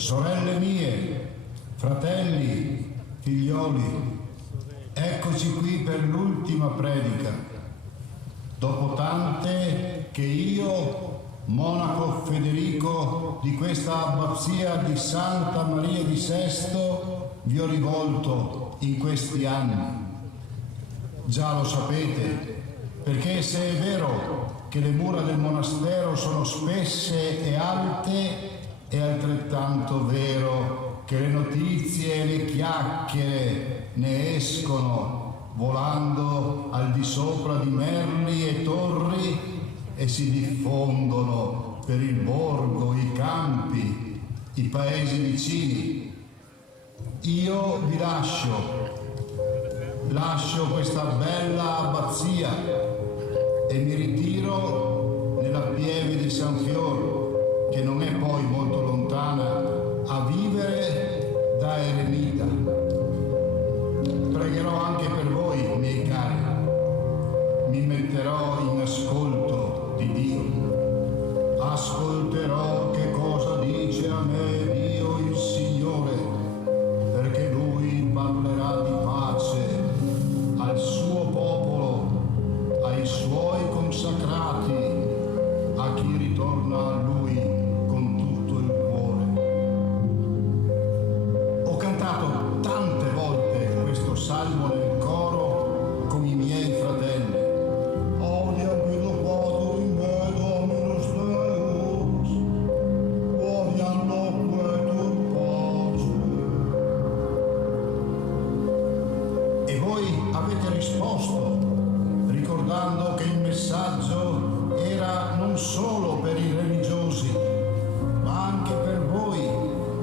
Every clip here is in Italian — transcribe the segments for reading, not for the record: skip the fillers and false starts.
Sorelle mie, fratelli, figlioli, eccoci qui per l'ultima predica. Dopo tante che io, monaco Federico di questa abbazia di Santa Maria di Sesto, vi ho rivolto in questi anni. Già lo sapete, perché se è vero che le mura del monastero sono spesse e alte, è altrettanto vero che le notizie e le chiacchiere ne escono volando al di sopra di merli e torri e si diffondono per il borgo, i campi, i paesi vicini. Io vi lascio questa bella abbazia e mi ritiro nella pieve di San Fior, che non è poi molto lontana, a vivere da eremita. Pregherò anche per voi, miei cari. Mi metterò in ascolto di Dio. Ascolterò che cosa dice a me Dio il Signore, perché Lui parlerà di pace al suo popolo, ai suoi consacrati, a chi ritorna a Lui con tutto il cuore. Ho cantato tante volte questo salmo nel coro con i miei fratelli. Odia Guido Quator in me Dominus Deus, odiando quetur pace. E voi avete risposto, ricordando che il messaggio era non solo per i religiosi, ma anche per voi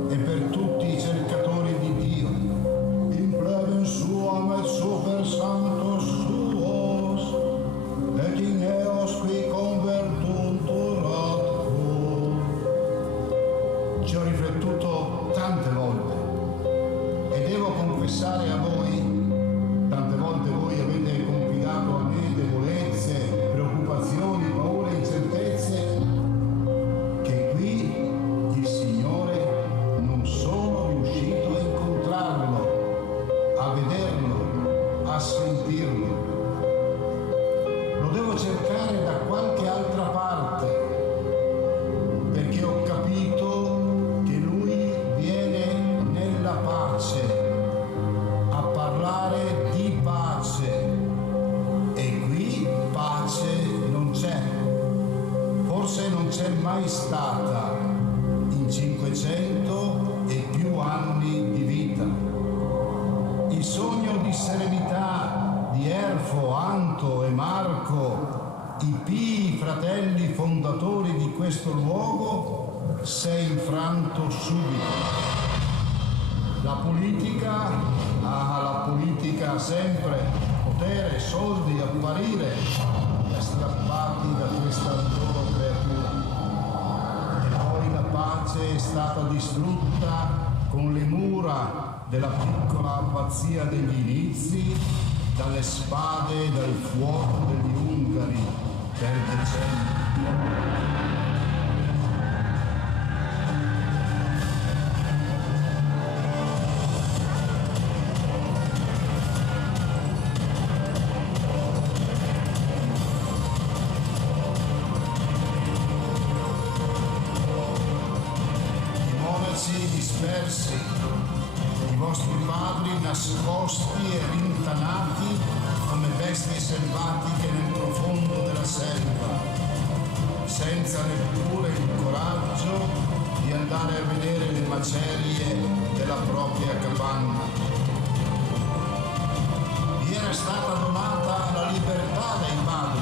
e per tutti i cercatori di Dio. In plebem suam et super sanctos suos, et in eos qui convertuntur ad quo. Ci ho riflettuto tante volte e devo confessare a voi, tante volte voi avete confidato a me debolezze, preoccupazioni, paure, incertezze, che qui il Signore non sono riuscito a incontrarlo, a vederlo, a sentirlo. Lo devo cercare da qualche altra parte, perché ho capito che Lui viene nella pace, a parlare di pace, e qui pace non c'è, forse non c'è mai stata in 500 e più anni di vita. Il sogno di serenità di Erfo, Anto e Marco, i pii fratelli fondatori di questo luogo, si è infranto subito. La politica ha sempre potere, soldi, apparire, strappati da questa loro creatura. E poi la pace è stata distrutta con le mura della piccola abbazia degli inizi, dalle spade e dal fuoco degli Ungari per decenni. Dispersi, i vostri padri nascosti e rintanati come bestie selvatiche nel profondo della selva, senza neppure il coraggio di andare a vedere le macerie della propria capanna. Vi era stata donata la libertà dai padri,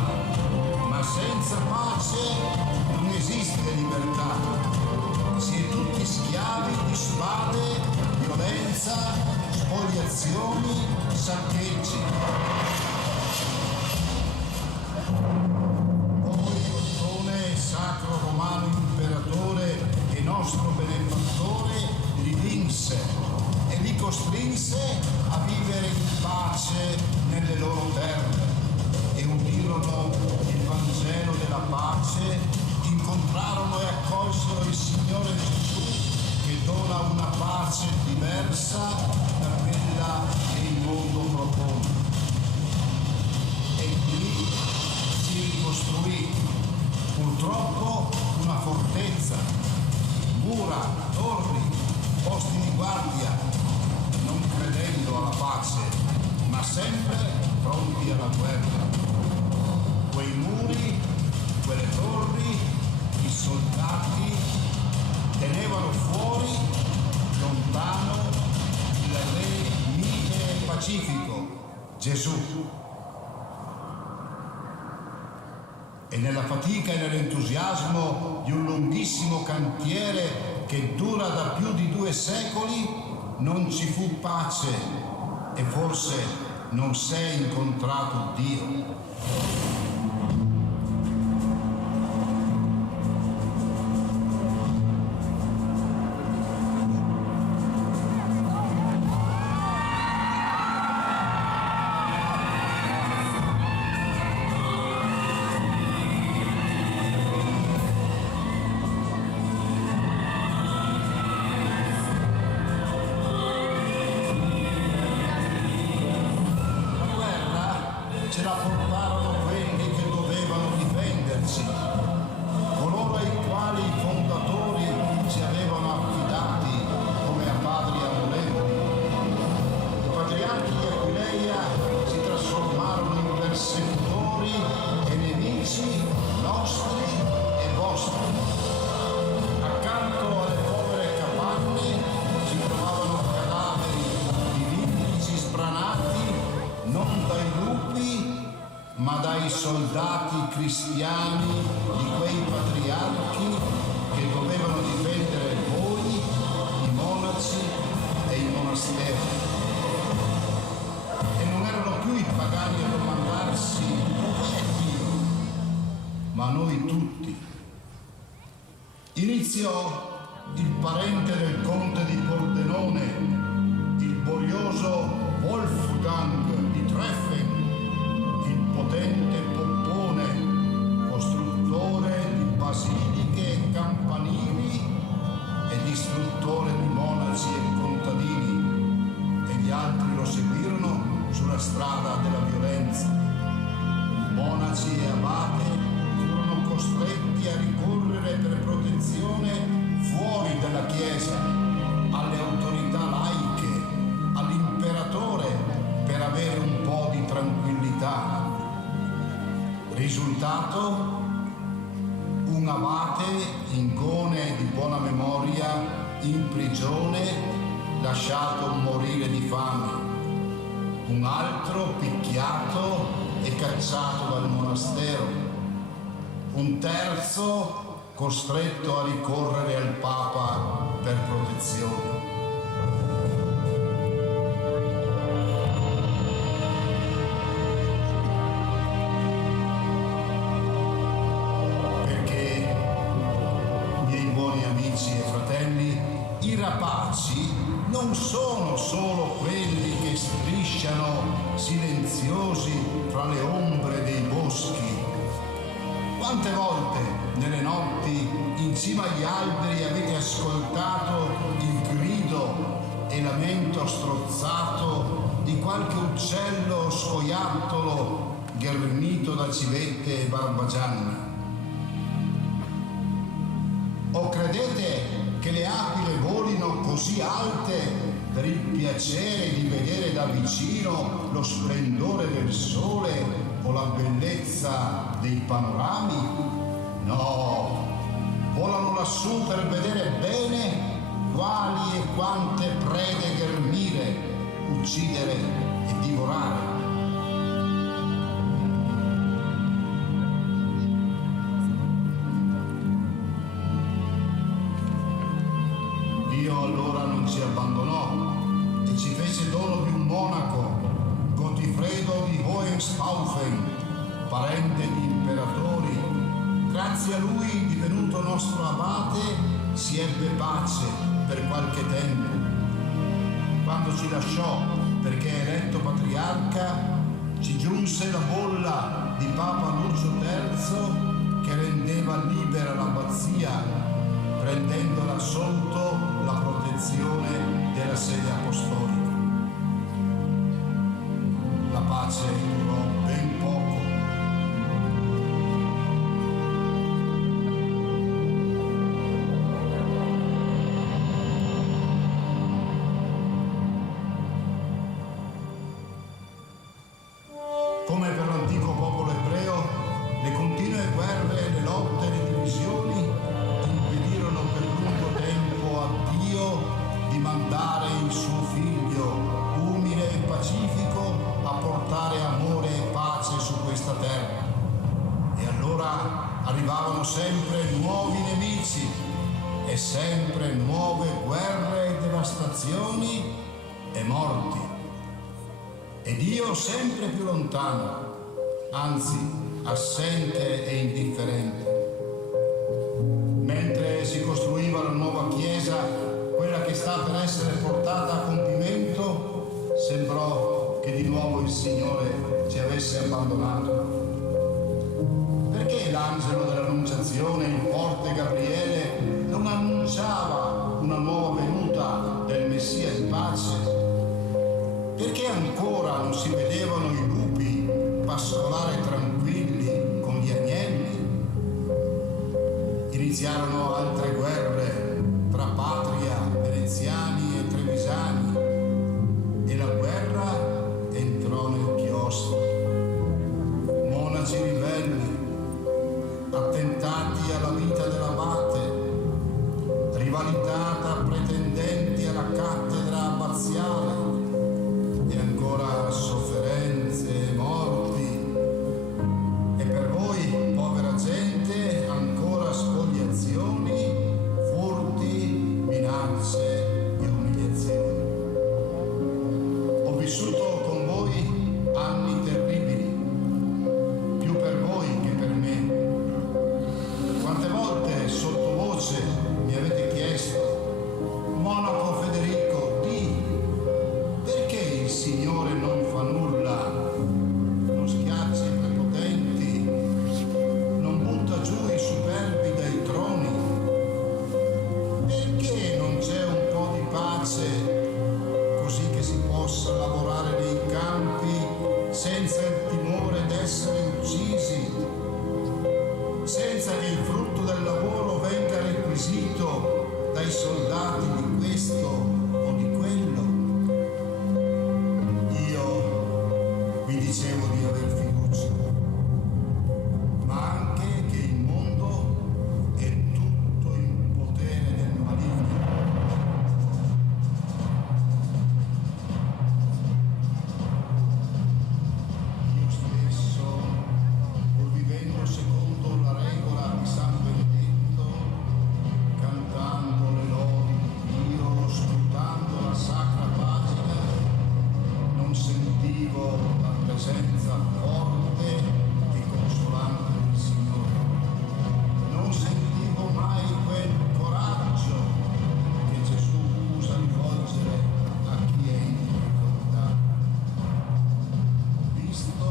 ma senza pace non esiste libertà. Si è tutti schiavi di spade, violenza, spoliazioni, saccheggi. Voi, Ottone, sacro romano imperatore e nostro benefattore, li vinse e li costrinse a vivere in pace nelle loro terre, e udirono il Vangelo della pace, incontrarono e accolsero il Signore Gesù che dona una pace diversa da quella che il mondo propone. E qui si ricostruì purtroppo una fortezza, mura, torri, posti di guardia, non credendo alla pace, ma sempre pronti alla guerra. Quei muri, quelle torri, i soldati tenevano fuori, lontano, il re mite e pacifico, Gesù. E nella fatica e nell'entusiasmo di un lunghissimo cantiere che dura da più di 2 secoli, non ci fu pace e forse non s'è incontrato Dio. Ce la portarono quelli che dovevano difendersi, coloro ai quali i fondatori si avevano affidati come a padri amorevoli. I patriarchi di Aquileia si trasformarono in persecutori e nemici nostri e vostri. Accanto alle povere capanne si trovavano cadaveri di librici sbranati non dai lupi, ma dai soldati cristiani di quei patriarchi che dovevano difendere voi, i monaci e i monasteri. E non erano più i pagani a domandarsi dov'è Dio, ma noi tutti. Iniziò il parente del conte di Pordenone, il borioso Wolfgang di Treffen, il potente Poppone, costruttore di basiliche e campanili e distruttore di monaci e contadini, e gli altri lo seguirono sulla strada della violenza. Monaci e abate furono costretti a ricorrere per protezione fuori dalla Chiesa, alle autorità laiche, all'imperatore, per avere un po' di tranquillità. Risultato? Un abate, incone di buona memoria, in prigione, lasciato morire di fame. Un altro picchiato e cacciato dal monastero. Un terzo costretto a ricorrere al Papa per protezione. E fratelli, i rapaci non sono solo quelli che strisciano silenziosi fra le ombre dei boschi. Quante volte nelle notti in cima agli alberi avete ascoltato il grido e lamento strozzato di qualche uccello scoiattolo ghermito da civette e barbagianni? O credete che le aquile volino così alte per il piacere di vedere da vicino lo splendore del sole o la bellezza dei panorami? No, volano lassù per vedere bene quali e quante prede ghermire, uccidere e divorare. Dio allora non ci abbandonò e ci fece dono di un monaco, Gottfredo di Hohenstaufen, parente di imperatori. Grazie a lui, divenuto nostro abate, si ebbe pace per qualche tempo. Quando ci lasciò perché eletto patriarca, ci giunse la bolla di Papa Lucio III che rendeva libera l'abbazia, prendendola sotto la sempre nuovi nemici e sempre nuove guerre e devastazioni e morti. E Dio sempre più lontano, anzi assente e indifferente. Mentre si costruiva la nuova chiesa, quella che sta per essere portata a compimento, sembrò che di nuovo il Signore ci avesse abbandonato. Perché l'angelo dell'Annunciazione, il forte Gabriele, non annunciava una nuova venuta del Messia in pace? Perché ancora non si vedevano i lupi pascolare tranquilli con gli agnelli? Iniziarono altre guerre tra patria, veneziani e trevisani, e la guerra entrò nel chiostro. Monaci ribelli, attentati alla vita dell'abate, rivalità tra pretendenti alla cattedra abbaziale e ancora sofferenze e morti. E per voi, povera gente, ancora spoliazioni, furti, minacce e umiliazioni. Ho vissuto con voi anni terribili, più per voi che per me. Quante volte sottovoce mi avete chiesto: monaco Federico, perché il Signore non fa nulla, non schiaccia i prepotenti, non butta giù i superbi dai troni? Perché non c'è un po' di pace, così che si possa lavorare nei campi senza il timore d'essere uccisi, senza che il frutto del lavoro venga requisito dai soldati di questo o di quello? Io vi dicevo di aver fiducia, ma anche che il mondo è tutto in potere del maligno. Io stesso, pur vivendo secondo la regola di San Benedetto, cantando le lodi di Dio, scrutando la sacra pagina, non sentivo la presenza forte e consolante del Signore. Non sentivo mai quel coraggio che Gesù usa rivolgere a chi è in difficoltà. Visto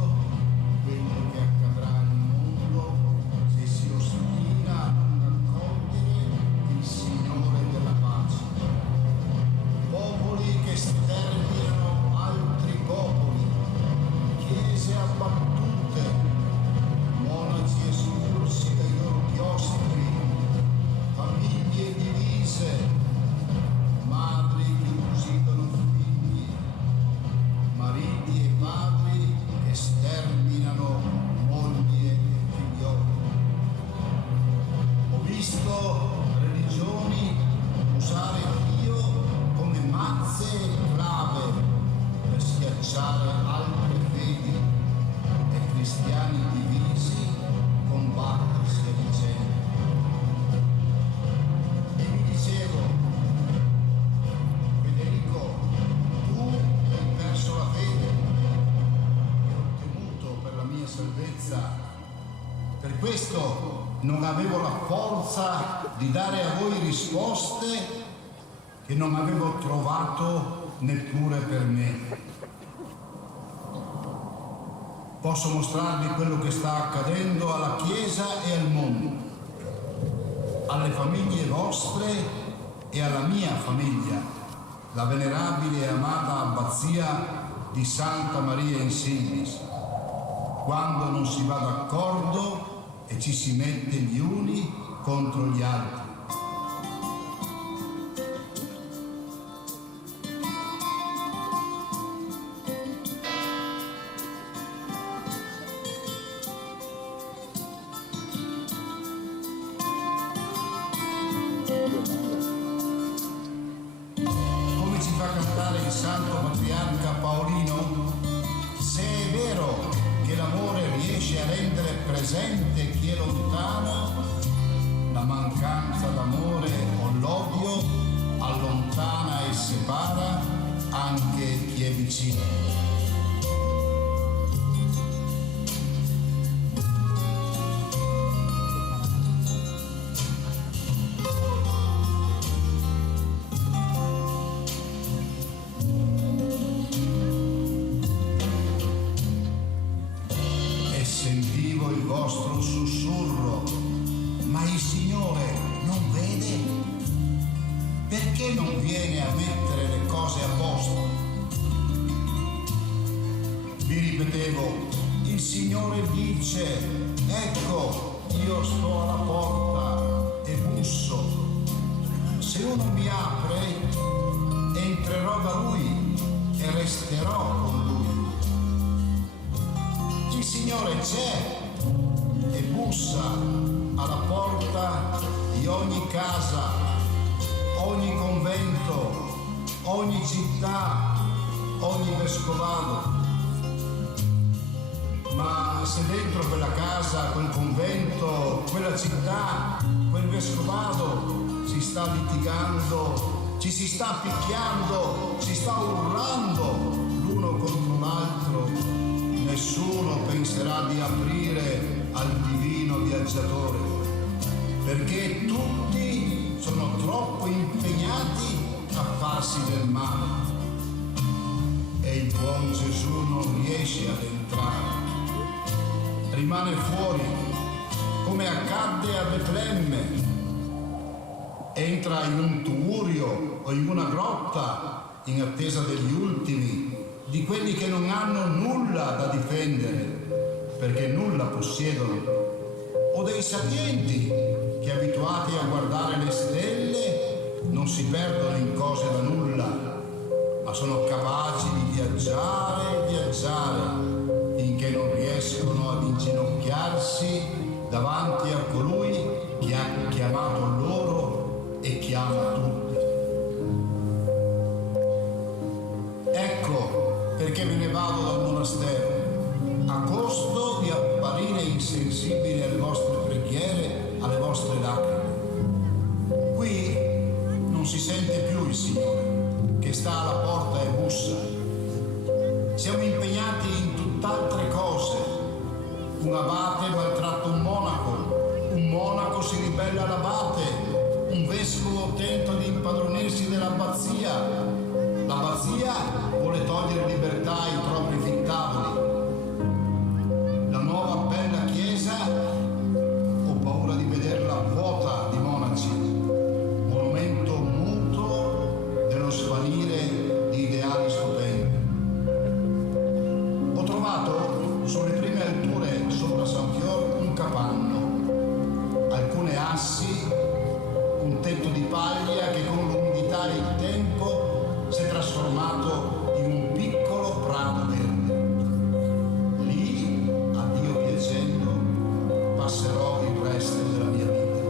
quello che accadrà nel mondo se si ostina a non accogliere il Signore della pace. Popoli che sterminano altri popoli, chiese abbattute, monaci espulsi dai loro chiostri, famiglie divise, madri che uccidono figli, mariti e padri che sterminano mogli e figlioli. Ho visto religioni usare Dio come mazze e clave per schiacciare altre fedi e cristiani divisi combattersi a vicenda. E mi dicevo: Federico, tu hai perso la fede e ho temuto per la mia salvezza. Per questo non avevo la forza di dare a voi risposte che non avevo trovato neppure per me. Posso mostrarvi quello che sta accadendo alla Chiesa e al mondo, alle famiglie vostre e alla mia famiglia, la venerabile e amata abbazia di Santa Maria in Silvis, quando non si va d'accordo e ci si mette gli uni contro gli altri. Come ci fa cantare il Santo Patriarca Paolino, se è vero che l'amore riesce a rendere presente chi è lontano, chi è vicino. Sentivo il vostro sussurro, ma il Signore non vede? Perché non viene a mettere le cose a posto? Vi ripetevo, il Signore dice, ecco, io sto alla porta e busso. Se uno mi apre, entrerò da Lui e resterò con Lui. Il Signore c'è e bussa alla porta di ogni casa, ogni convento, ogni città, ogni vescovado. Ma se dentro quella casa, quel convento, quella città, quel vescovado si sta litigando, ci si sta picchiando, si sta urlando l'uno contro l'altro, nessuno penserà di aprire al divino viaggiatore, perché tutti sono troppo impegnati a farsi del male e il buon Gesù non riesce ad entrare, rimane fuori come accadde a Betlemme, entra in un tugurio o in una grotta in attesa degli ultimi, di quelli che non hanno nulla da difendere perché nulla possiedono, o dei sapienti che abituati a guardare le stelle non si perdono in cose da nulla, ma sono capaci di viaggiare e viaggiare finché non riescono ad inginocchiarsi davanti a colui che ha chiamato loro e chiama tutti. Ecco perché me ne vado dal monastero, a costo di apparire insensibile alle vostre preghiere, alle vostre lacrime. Qui non si sente più il Signore che sta alla porta e bussa. Siamo impegnati in tutt'altre cose. Un abate maltratta un monaco si ribella all'abate, un vescovo tenta di impadronirsi dell'abbazia, l'abbazia vuole togliere libertà ai propri fittavoli. La nuova bella chiesa, ho paura di vederla vuota di monaci, monumento muto dello svanire di ideali stupendi. Ho trovato sulle prime alture sopra San Fior un capanno, alcune assi, un tetto di paglia che con l'umidità e il tempo si è trasformato in un piccolo prato verde. Lì, a Dio piacendo, passerò il resto della mia vita.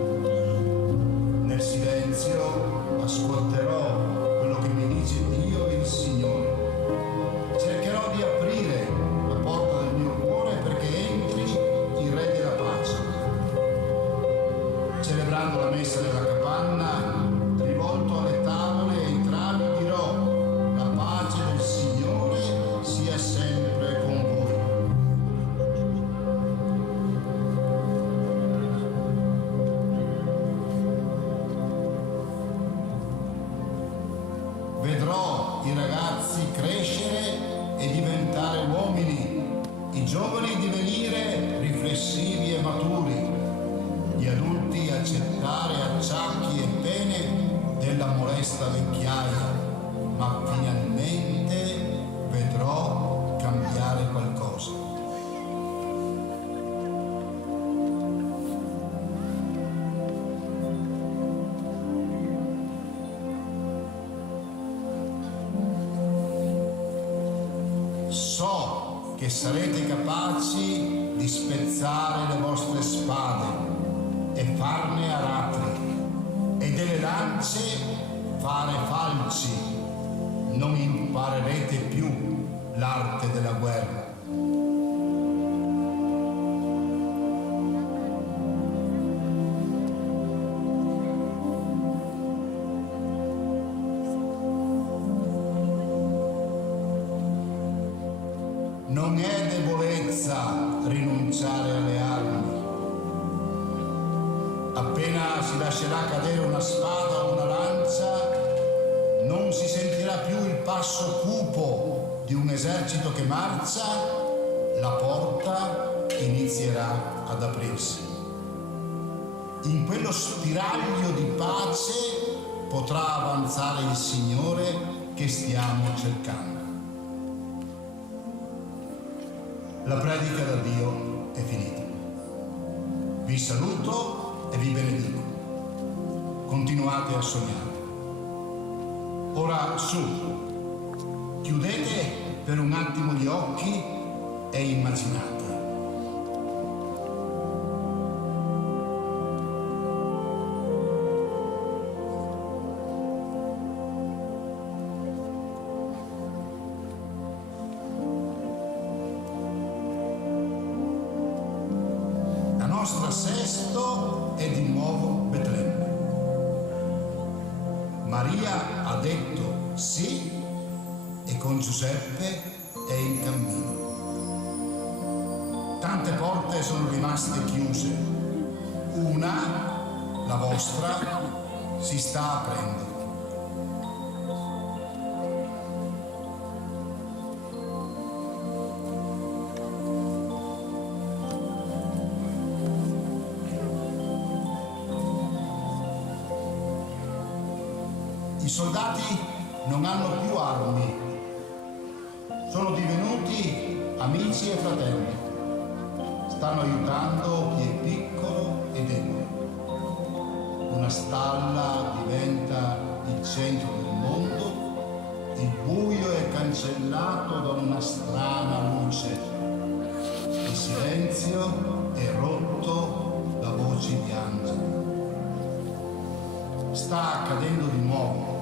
Nel silenzio ascolterò quello che mi dice Dio e il Signore. Cercherò di aprire la porta del mio cuore perché entri il Re della pace. Celebrando la messa della capanna, rivolto alle tavole e ai travi, dirò: la pace del Signore sia sempre con voi. Vedrò i ragazzi crescere e diventare uomini, i giovani divenire riflessivi e maturi, gli adulti accettare acciacchi e pene della molesta vecchiaia, ma finalmente vedrò cambiare qualcosa. So che sarete capaci di spezzare le vostre spade e farne aratri, e delle lance fare falci. Non imparerete più l'arte della guerra. pensare alle armi. Appena si lascerà cadere una spada o una lancia, non si sentirà più il passo cupo di un esercito che marcia, la porta inizierà ad aprirsi. In quello spiraglio di pace potrà avanzare il Signore che stiamo cercando. La predica da Dio è finita. Vi saluto e vi benedico. Continuate a sognare. Ora su, chiudete per un attimo gli occhi e immaginate. La nostra Sesto è di nuovo Betlemme. Maria ha detto sì e con Giuseppe è in cammino. Tante porte sono rimaste chiuse. Una, la vostra, si sta aprendo. I soldati non hanno più armi, sono divenuti amici e fratelli, stanno aiutando chi è piccolo e debole. Una stalla diventa il centro del mondo, il buio è cancellato da una strana luce, il silenzio è rotto da voci di angeli. Sta accadendo di nuovo.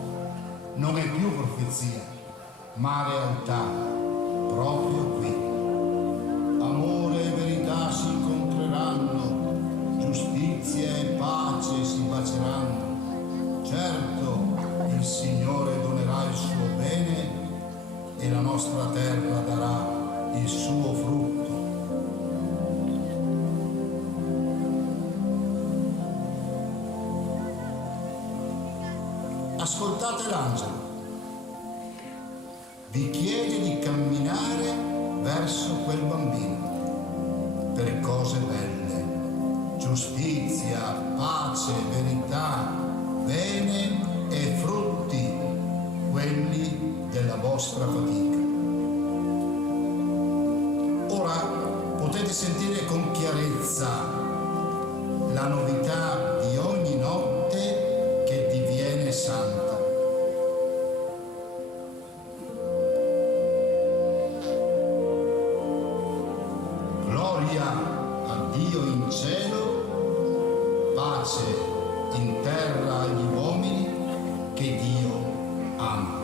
Non è più profezia, ma realtà, proprio qui. Amore e verità si incontreranno, giustizia e pace si baceranno. Certo, il Signore donerà il suo bene e la nostra terra darà il suo frutto. Ascoltate l'angelo, vi chiede di camminare verso quel bambino per cose belle, giustizia, pace, verità, bene e frutti, quelli della vostra fatica. Ora potete sentire con chiarezza la novità di ogni notte che diviene santa. Gloria a Dio in cielo, pace in terra agli uomini che Dio ama.